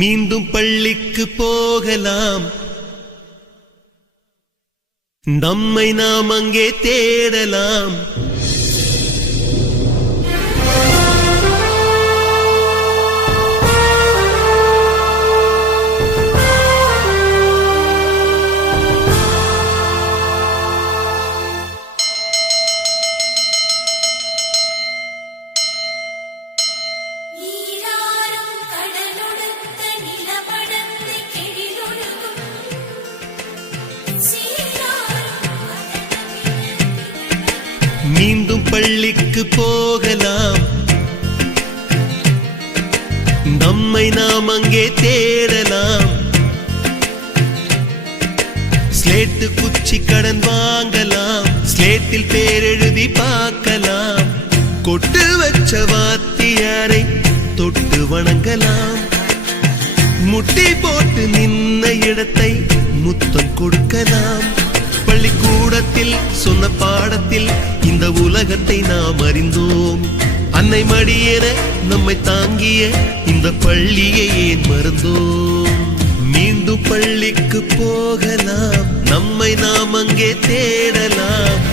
மீண்டும் பள்ளிக்கு போகலாம், நம்மை நாம் அங்கே தேடலாம். மீண்டும் பள்ளிக்கு போகலாம், நம்மை நாம் அங்கே தேடலாம். ஸ்லேட்டு குச்சி கடன் வாங்கலாம், ஸ்லேட்டில் பேர் எழுதி பார்க்கலாம். கொட்டு வச்ச வாத்தியாரை தொட்டு வணங்கலாம். முட்டி போட்டு நின்ன இடத்தை முத்தம் கொடுக்கலாம். பள்ளிக்கூடத்தில் சொன்ன பாடத்தில் இந்த உலகத்தை நாம் அறிந்தோம். அன்னை மடியென நம்மை தாங்கிய இந்த பள்ளியை ஏன் மறந்தோம்? மீண்டும் பள்ளிக்கு போகலாம், நம்மை நாம் அங்கே தேடலாம்.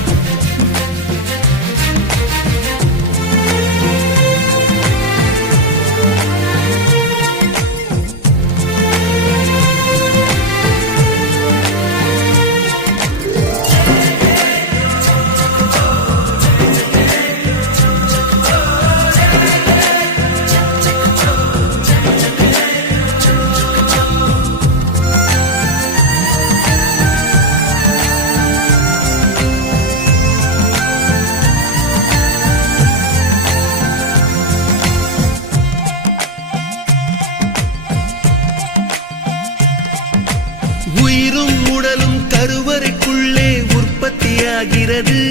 உயிரும் உடலும் கருவறைக்குள்ளே உற்பத்தியாகிறது.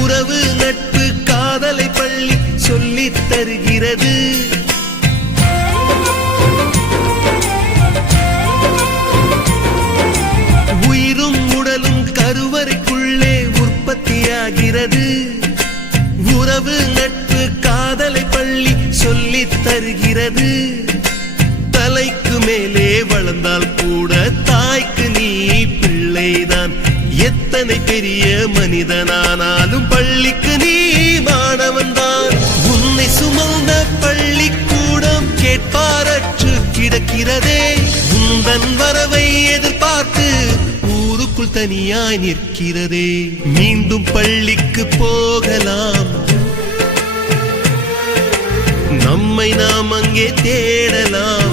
உறவு நட்பு காதலை பள்ளி சொல்லித் தருகிறது. உயிரும் உடலும் கருவறைக்குள்ளே உற்பத்தியாகிறது. உறவு நட்பு காதலை பள்ளி சொல்லித் தருகிறது. தலைக்கு மேலே வளர்ந்தால் கூட தாய்க்கு நீ பிள்ளைதான். எத்தனை பெரிய மனிதனானாலும் பள்ளிக்கு நீ மாணவன் தான். உன்னை சுமந்த பள்ளிக்கூடம் கேட்பாரற்று கிடக்கிறதே. உந்தன் வரவை எதிர்பார்த்து ஊருக்குள் தனியாய் நிற்கிறதே. மீண்டும் பள்ளிக்கு போகலாம், நம்மை நாம் அங்கே தேடலாம்.